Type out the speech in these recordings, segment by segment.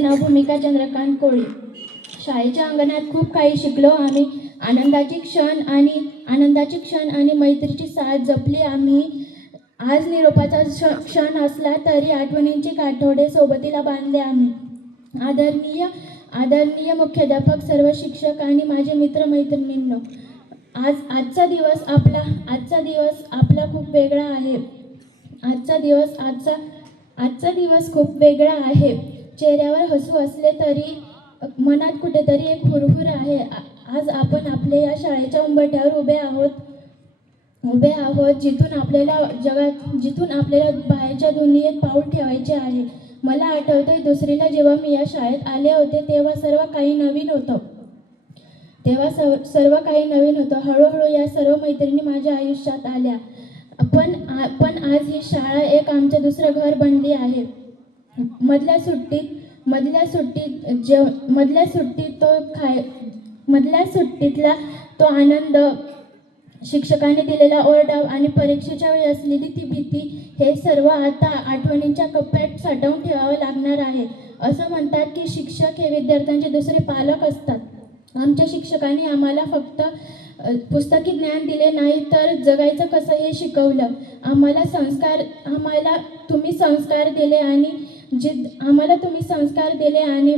नाव भूमिका चंद्रकांत कोळी. शाळेच्या अंगणात खूप काही शिकलो आम्ही. आनंदाचे क्षण आणि मैत्रीची साथ जपली आम्ही. आज निरोपाचा क्षण असला तरी आठवणींचे काठोडे सोबतीला बांधले आम्ही. आदरणीय मुख्याध्यापक, सर्व शिक्षक आणि माझे मित्रमैत्रिणींनो, आजचा दिवस आपला खूप वेगळा आहे. आजचा दिवस खूप वेगळा आहे. चेहऱ्यावर हसू असले तरी मनात कुठेतरी एक हुरहुर आहे. आज आपण आपल्या या शाळेच्या उंबरठ्यावर उभे आहोत जिथून आपल्याला बाहेरच्या दुनियेत पाऊल ठेवायचे आहे. मला आठवते, दुसरीला जेव्हा मी या शाळेत आले होते तेव्हा सर्व काही नवीन होतं. हळूहळू या सर्व मैत्रिणी माझ्या आयुष्यात आल्या. पण आज ही शाळा एक आमचं दुसरं घर बनली आहे. मधल्या सुट्टीतला तो आनंद, शिक्षकांनी दिलेला ओरडा आणि परीक्षेच्या वेळी असलेली ती भीती, हे सर्व आता आठवणींच्या कप्प्यात साठवून ठेवावं लागणार आहे. असं म्हणतात की शिक्षक हे विद्यार्थ्यांचे दुसरे पालक असतात. आमच्या शिक्षकांनी आम्हाला फक्त पुस्तकी ज्ञान दिले नाही, तर जगायचं कसं हे शिकवलं. आम्हाला तुम्ही संस्कार दिले आणि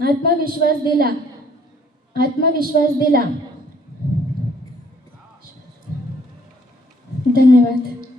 आत्मविश्वास दिला. धन्यवाद.